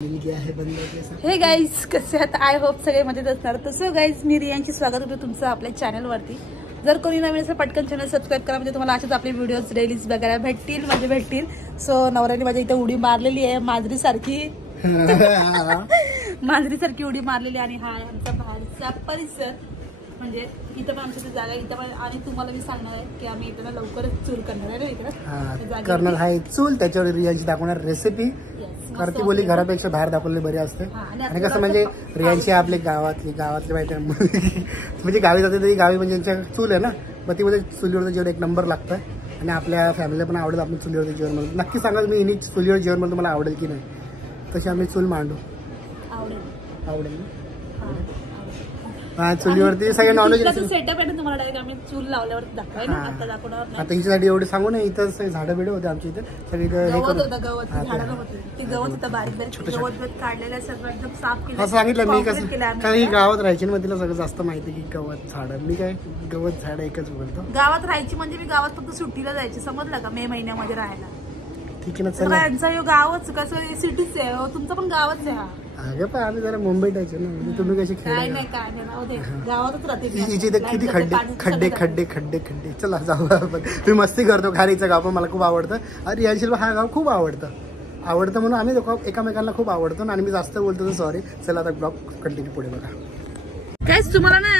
हे गाईज कसे आहात? आय होप सगळे मजेत असणार. तसं गाईज मी रियांची स्वागत होते तुमचं आपल्या चॅनलवरती. जर कोणी नवीन असेल पटकन चॅनल सबस्क्राईब करा, म्हणजे तुम्हाला असेच आपले व्हिडिओज डेलीज बघायला भेटतील. सो नवऱ्याने माझ्या इथे उडी मारलेली आहे मांजरी सारखी उडी मारलेली. आणि हा आमचा बाहेरचा परिसर, म्हणजे इथं पण आमच्या जागा इथं पण. आणि तुम्हाला मी सांगणार आहे की आम्ही इथं लवकरच चूल करणार आहे. इकडे करणार आहे चूल, त्याच्यावर रियांची दाखवणार रेसिपी. करती बोली घरापेक्षा बाहेर दाखवले बरे असते. आणि कसं म्हणजे रियांची आपले गावातली माहिती म्हणजे गावी जाते तरी गावी म्हणजे त्यांच्या चूल आहे ना, मग ती म्हणजे चुलीवरचं जेवण एक नंबर लागतं. आणि आपल्या फॅमिलीला पण आवडेल आपण चुलीवरचं जेवण म्हणून. नक्की सांगा मी इनी चुलीवर जेवण म्हणून तुम्हाला आवडेल की नाही. तशी आम्ही चूल मांडू. आवडेल हा चुलीवरती सगळे नॉनव्हेज सेटअप आहे तुम्हाला डायरेक्ट आम्ही चूल लावल्यावर दाखवणार. आता हिच्यासाठी एवढे सांगू नये, इथं झाडं बिडं होते आमच्या इथे सगळी. असं सांगितलं मी कसं काही गावात राहायची मग तिला सगळं जास्त माहिती की गवत झाडं. मी काय गवत झाड एकच बोलतो. गावात राहायची म्हणजे मी गावात फक्त सुट्टीला जायची, समजलं का, मे महिन्यामध्ये राहायला. ठीक आहे ना. त्यांचा गावच कसं सिटीच आहे, तुमचं पण गावच आहे. अगं पण आम्ही जरा मुंबईत यायचो ना, म्हणजे तुम्ही कशी काय नाही गावातच राहते. इथे किती खड्डे. चला जाऊ आपण. तुम्ही मस्ती करतो खारीचं गाव पण मला खूप आवडतं. अरे रियांशीला हा गाव खूप आवडतं म्हणून आम्ही एकामेकांना खूप आवडतो. आणि मी जास्त बोलतो तर सॉरी. चला आता ब्लॉग कंटिन्यू पुढे बघा. कायच तुम्हाला ना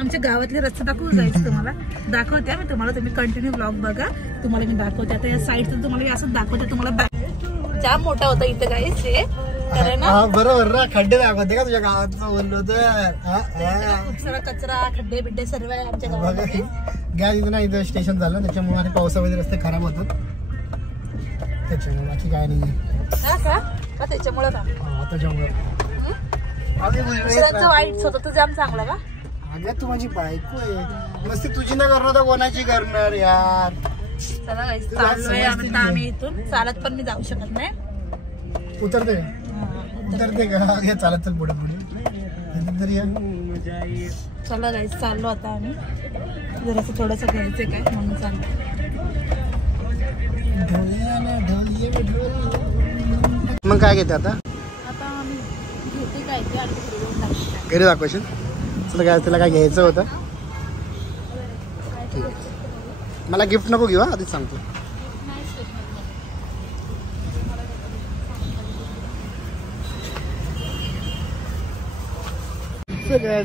आमच्या गावातले रस्ते जायचं तुम्हाला दाखवते मी तुम्हाला. तुम्ही कंटिन्यू ब्लॉग बघा, तुम्हाला मी दाखवते. आता या साईडचं तुम्हाला असं दाखवते. तुम्हाला जाम मोठा होता इथं काही बरोबर ना. खड्डे दाखवते का तुझ्या गावात बोललो तर. खूप सारा कचरा खड्डे बिड्डे सर्व आहे आमच्या गावात. गॅस इथं ना इथं स्टेशन झालं त्याच्यामुळे आणि पावसामध्ये रस्ते खराब होतात त्याच्यामुळे. बाकी काय नाही त्याच्यामुळे वाईट होतं. तू जाम चांगला का? अगं तू माझी बायको आहे, मस्ती तुझी ना करणार तर कोणाची करणार यार. चला चाललोय आम्ही इथून. चालत पण मी जाऊ शकत नाही. उतरते का चालत चल पुढे तरी. चला गाईस चाललो आता आम्ही. जरासं थोडंसं घ्यायचं काय म्हणून चाललो. मग काय घेते आता आम्ही घेते काय ते आणि घरी दाखवशील. चला काय तुला काय घ्यायचं होतं. मला गिफ्ट नको घेऊ, आधीच सांगतो.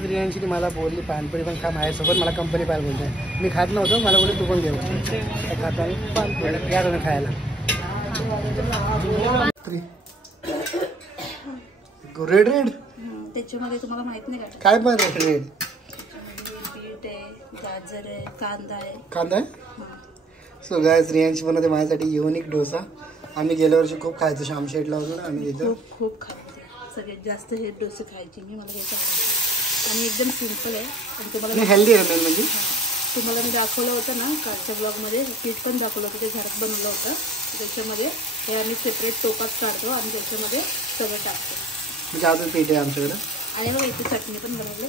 रियांशी मला बोलली पानपुरी पण खा माझ्यासोबत. मला कंपनी पाहिजे बोलते. मी खात नव्हतो, मला बोलले तू पण घेऊ खाता. या तुम्ही खायला. रेड त्याच्यामध्ये तुम्हाला माहित नाही काय पण रेड. बीट आहे, गाजर आहे, कांदा आहे. सो गाइस रियांशी बनवते माझ्यासाठी युनिक डोसा. आम्ही गेल्या वर्षी खूप खायचो श्यामशेठला होतो ना आम्ही तिथं. खूप खायचे. सगळ्यात जास्त हे डोसे खायचे मी. मला घ्यायचं आवडतं आणि एकदम सिम्पल आहे. आणि तुम्हाला हेल्दी आहे मेन म्हणजे. तुम्हाला मी दाखवलं होतं ना कालच्या ब्लॉगमध्ये, पीठ पण दाखवलं होतं, ते घरात बनवलं होतं. त्याच्यामध्ये हे आम्ही सेपरेट टोपात काढतो आणि त्याच्यामध्ये सगळं टाकतो. म्हणजे अजून पीठ आहे आमच्याकडे. आणि बघा इथे चटणी पण बनवली.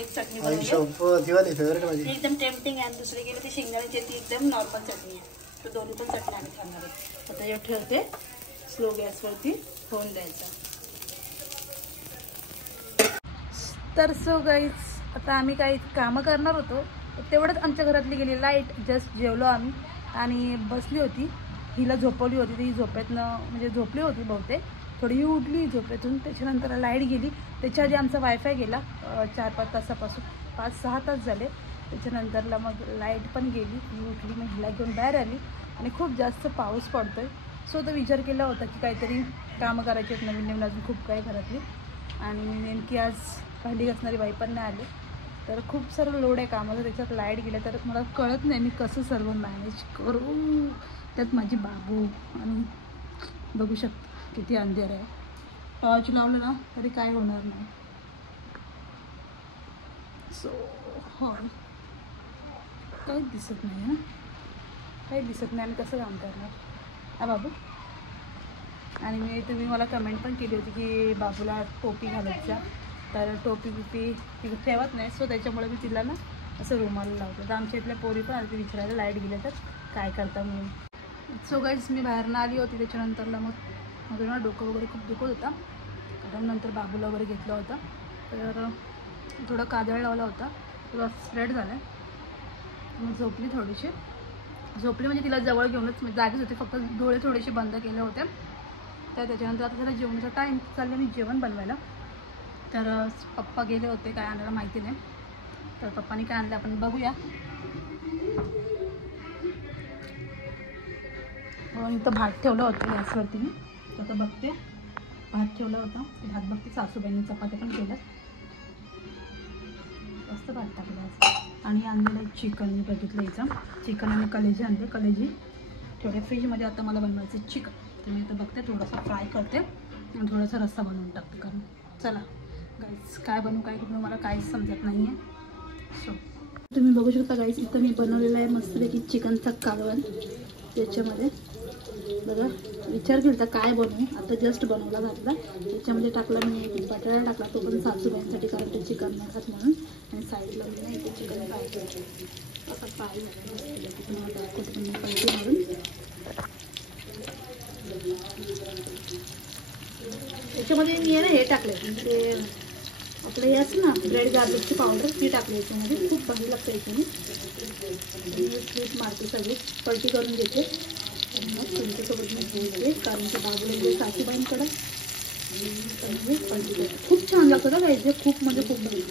एक चटणी बनवली एकदम टेम्पटिंग आहे. आणि दुसरी गेली ती शेंगदाण्याची, ती एकदम नॉर्मल चटणी आहे. तर दोन्ही पण चटणी आम्ही खाणार आहे. आता हे ठेवते स्लो गॅसवरती होऊन द्यायचं. तर सो गाईज आता आम्ही काही कामं करणार होतो, तेवढंच आमच्या घरातली गेली लाईट. जस्ट जेवलो आम्ही आणि बसली होती. हिला झोपवली होती, ती झोपेतनं म्हणजे झोपली होती बहुतेक. थोडी ही उठली झोपेतून. त्याच्यानंतर लाईट गेली. त्याच्या आधी आमचा वायफाय गेला 4-5 तासापासून. 5-6 तास झाले. त्याच्यानंतरला मग लाईट पण गेली. ही उठली, मग हिला घेऊन बाहेर आली. आणि खूप जास्त पाऊस पडतोय. सो तो विचार केला होता की काहीतरी कामं करायची आहेत नवीन अजून खूप काही घरातली. आणि नेमकी आज भांडी घासणारी बाई पण नाही आली. तर खूप सारं लोड आहे कामाचं. त्याच्यात लाईट गेलं तर मला कळत नाही मी कसं सर्व मॅनेज करू. त्यात माझी बाबू आणि बघू शकता किती अंधेर आहे. टॉर्च लावलं ना तरी काय होणार नाही. सो काहीच दिसत नाही ना, काहीच दिसत नाही. आम्ही कसं काम करणार हा बाबू. आणि तुम्ही मला कमेंट पण केली होती की बाबूला टोपी घालायचा. तर टोपी बिपी ती ठेवत नाही. सो त्याच्यामुळे मी तिला ना असं रुमाला लावतो. तर आमच्या इथल्या पोरी पण आधी विचारायला लाईट गेले तर काय करता म्हणून. सो गाईज मी बाहेरनं आली होती, त्याच्यानंतरला मग माझं ना डोकं वगैरे खूप दुखत होता, कारण नंतर बाबूला वगैरे घेतला होता, तर थोडा काजळ लावला होता, थोडा स्प्रेड झाला. मग झोपली थोडीशी, झोपली म्हणजे तिला जवळ घेऊनच जागीच होते, फक्त डोळे थोडेसे बंद केले होते. तर त्याच्यानंतर आता त्याला जेवणाचा टाईम चाललं, मी जेवण बनवायला. तर पप्पा गेले होते, काय आणायला माहिती नाही, तर पप्पानी काय आणलं आपण बघूया. इथं भात ठेवलं होतं गॅसवरती, मी आता बघते. भात ठेवला होता, भात बघते. सासूबाईंनी चपात्या पण केल्यात, मस्त भात टाकला. आणि आणलेलं आहे चिकन, मी बघितलं इथं चिकन आणि कलेजी आणले. कलेजी ठेवले फ्रीजमध्ये, आता मला बनवायचं चिकन. तर मी आता बघते, थोडंसं फ्राय करते आणि थोडासा रस्सा बनवून टाकते. कारण चला गाईस, काय बनवू काय करू मला काहीच समजत नाही आहे. सो तुम्ही बघू शकता गाईस, इथं मी बनवलेलं आहे मस्तपैकी चिकनचा कालवण. याच्यामध्ये बघा, विचार केला काय बनवू, आता जस्ट बनवला घातला. त्याच्यामध्ये टाकला मी बटाटा टाकला, तो पण सासूबाईंसाठी, कारण ते चिकन नाही खात म्हणून. आणि साईडला मी नाही, ते चिकन फ्राय करतो. असं फ्राय तुम्हाला दाखवतो मी पाहिजे मारून. त्याच्यामध्ये मी आहे ना हे टाकले, ते आपलं हे असतं ना ब्रेड गार्लिकची पावडर, ती टाकली याच्यामध्ये. खूप भारी लागतं याच्याने. स्वीट मारते, सगळी पलटी करून घेते आणि मग तुमच्यासोबत मी घेते, कारण की बाबूला म्हणजे सासूबाईंकडं पलटी करते. खूप छान लागतं का गायचे, खूप म्हणजे खूप भारी.